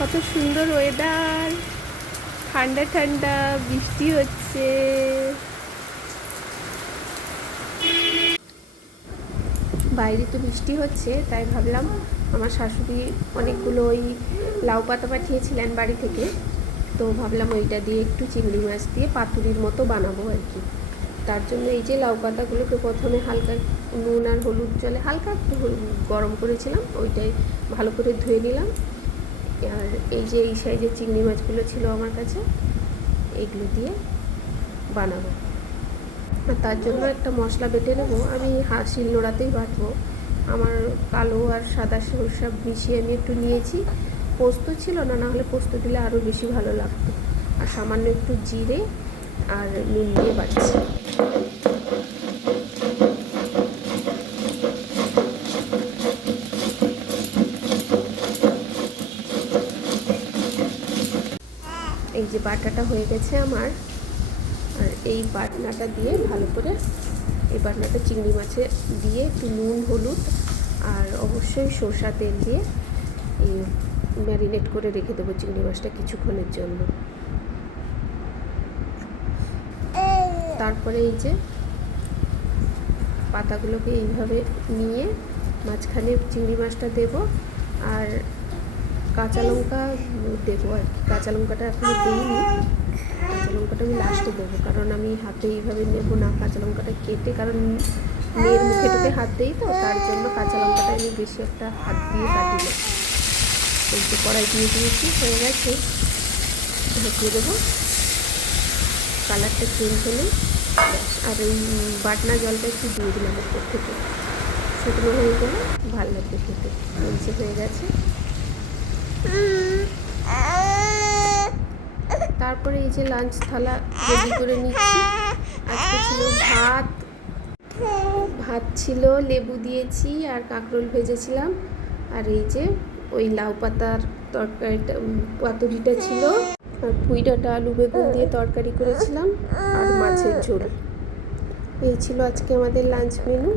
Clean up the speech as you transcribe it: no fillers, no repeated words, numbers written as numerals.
কত সুন্দর ওয়েদার, ঠান্ডা ঠান্ডা বৃষ্টি হচ্ছে। বাইরে তো বৃষ্টি হচ্ছে, তাই ভাবলাম আমার শাশুড়ি অনেকগুলো ওই লাউ পাতা পাঠিয়েছিলেন বাড়ি থেকে, তো ভাবলাম ওইটা দিয়ে একটু চিংড়ি মাছ দিয়ে পাতুরির মতো বানাবো আর কি। তার জন্য এই যে লাউ পাতাগুলোকে প্রথমে হালকা নুন আর হলুদ জলে হালকা একটু গরম করেছিলাম, ওইটাই ভালো করে ধুয়ে নিলাম। আর এই যে এই সাইজের চিংড়ি মাছগুলো ছিল আমার কাছে, এগুলো দিয়ে বানাবো। আর তার জন্য একটা মশলা বেটে নেবো। আমি শিলনোড়াতেই বাটবো। আমার কালো আর সাদা সরষা মিশিয়ে আমি একটু নিয়েছি। পোস্ত ছিল না, না হলে পোস্ত দিলে আরও বেশি ভালো লাগতো। আর সামান্য একটু জিরে আর নুন দিয়ে বাটছি। এই যে বাটাটা হয়ে গেছে আমার। আর এই বাটনাটা দিয়ে ভালো করে, এই বাটনাটা চিংড়ি মাছে দিয়ে একটু নুন হলুদ আর অবশ্যই সরষা তেল দিয়ে এই ম্যারিনেট করে রেখে দেবো চিংড়ি মাছটা কিছুক্ষণের জন্য। তারপরে এই যে পাতাগুলোকে এইভাবে নিয়ে মাঝখানে চিংড়ি মাছটা দেব আর কাঁচা লঙ্কা দেবো আর কি। কাঁচা লঙ্কাটা এখনো দিইনি, কাঁচা লঙ্কাটা আমি লাস্টে দেবো, কারণ আমি হাতে এইভাবে নেবো না কাঁচা লঙ্কাটা কেটে, কারণ মেয়ের মুখে টুকে হাত দিই তো, তার জন্য কাঁচা লঙ্কাটা আমি বেশি একটা হাত দিয়ে কাটি না। এই যে কড়াই দিয়ে দিয়েছি, হয়ে গেছে, ঢেকিয়ে দেবো। কালারটা চেঞ্জ হলে ব্যাস। আর ওই বাটনা জলটা একটু দিয়ে দিলাম উপর থেকে, শুকনো হয়ে গেলে ভালো লাগবে খেতে। নিচে হয়ে গেছে। তারপরে এই যে লাঞ্চ থালা রেডি করে নিচ্ছি। আজকে ছিল ভাত ছিল, লেবু দিয়েছি আর কাঁকরোল ভেজেছিলাম। আর এই যে ওই লাউ পাতার তরকারিটা, পাতুরিটা ছিল। আর পুঁই ডাঁটা আলু বেগুন দিয়ে তরকারি করেছিলাম আর মাছের ঝোল। এই ছিল আজকে আমাদের লাঞ্চ মেনু।